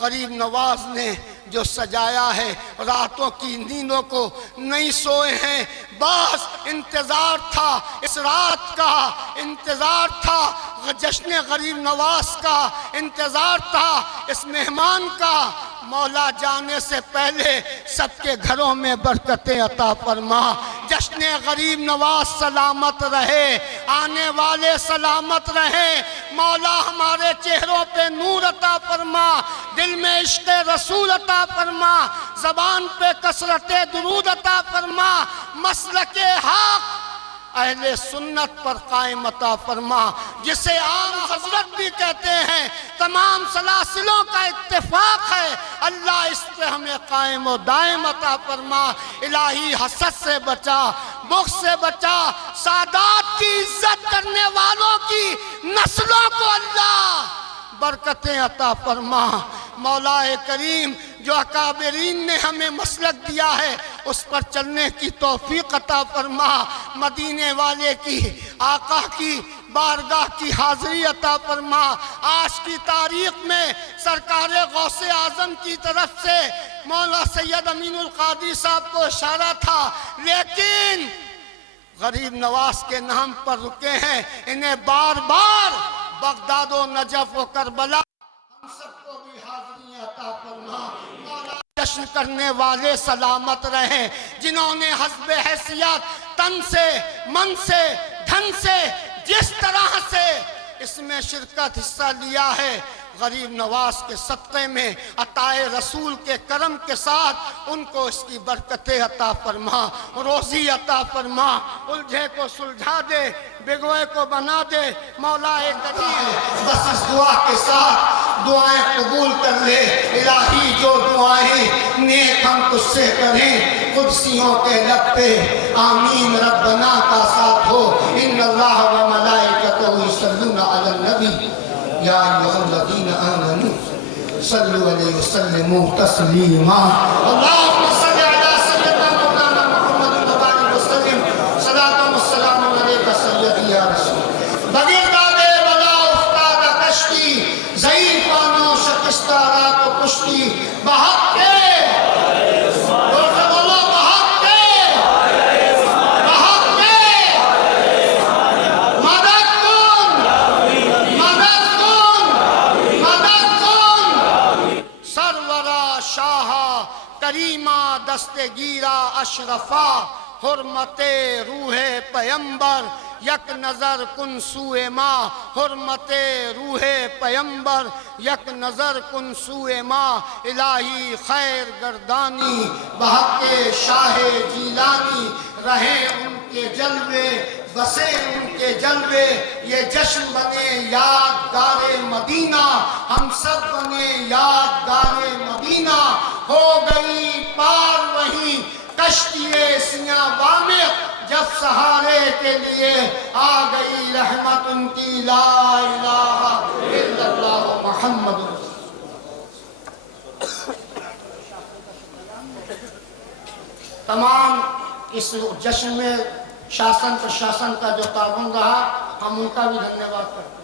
غریب نواز نے جو سجایا ہے، راتوں کی نیندوں کو نہیں سوئے ہیں، بس انتظار تھا، اس رات کا انتظار تھا، جشن غریب نواز کا انتظار تھا، اس مہمان کا۔ مولا جانے سے پہلے سب کے گھروں میں برکتیں عطا فرما، جشن غریب نواز سلامت رہے، آنے والے سلامت رہے۔ مولا ہمارے چہروں پہ نور عطا فرما، دل میں عشق رسول عطا فرما، زبان پہ کثرت درود عطا فرما، مسلک حق اہل سنت پر قائم عطا فرما، جسے عام حضرت بھی کہتے ہیں، تمام سلاسلوں کا اتفاق ہے۔ اللہ اس پہ ہمیں قائم و دائم عطا فرما۔ الہی حسد سے بچا، بغض سے بچا، سادات کی عزت کرنے والوں کی نسلوں کو اللہ برکتیں عطا فرما۔ مولا کریم جو اکابرین نے ہمیں مسلک دیا ہے اس پر چلنے کی توفیق عطا فرما، مدینے والے کی آقا کی بارگاہ کی حاضری عطا فرما۔ آج کی تاریخ میں سرکار غوث اعظم کی طرف سے مولا سید امین القادری صاحب کو اشارہ تھا، لیکن غریب نواز کے نام پر رکے ہیں، انہیں بار بار بغداد و نجف و کربلا ہم سب کو بھی حاضری عطا فرما۔ مولا جشن کرنے والے سلامت رہیں، جنہوں نے حسب حیثیت تن سے، من سے، دھن سے، جس طرح سے اس میں شرکت حصہ لیا ہے، غریب نواز کے صدقے میں عطائے رسول کے کرم کے ساتھ ان کو اس کی برکتیں عطا فرما، روزی عطا فرما، الجھے کو سلجھا دے، بگوئے کو بنا دے مولا کریم۔ بس اس دعا کے ساتھ دعائیں قبول کر لے الہی، جو دعائیں نیک ہم تجھ سے کریں قدسیوں کے لب پہ آمین ربنا کا ساتھ ہو۔ ان اللہ و ملائکتہ یصلون علی النبی یا ایھا الذین آمنوا صلوا علیہ وسلموا تسلیما۔ اللہم صل علی سیدنا مولانا محمد وبارک وسلم، صلاۃ و سلام علیک سیدی یا رسول۔ بگردادے بلا افتادہ کشتی، ضعیف آنو شکستہ رات و پشتی، بہت کے کریمہ دستگیرہ اشرفا، حرمت روح پیمبر یک نظر کن سوئے ماں، حرمت روح پیمبر یک نظر کن سوئے ماں، الہی خیر گردانی بحق شاہ جیلانی، رہیں ان کے جلوے بسیں ان کے جلوے، یہ جشن بنے یادگار مدینہ، ہم سب بنے یادگار مدینہ، ہو گئی پار وہیں کشتی سیاں وامق، جب سہارے کے لیے آ گئی رحمت ان کی، لا الہ الا اللہ محمد رسول۔ تمام اس جشن میں شاسن پرشاسن کا جو تعاون رہا، ہم ان کا بھی دھنیہ واد کرتے ہیں۔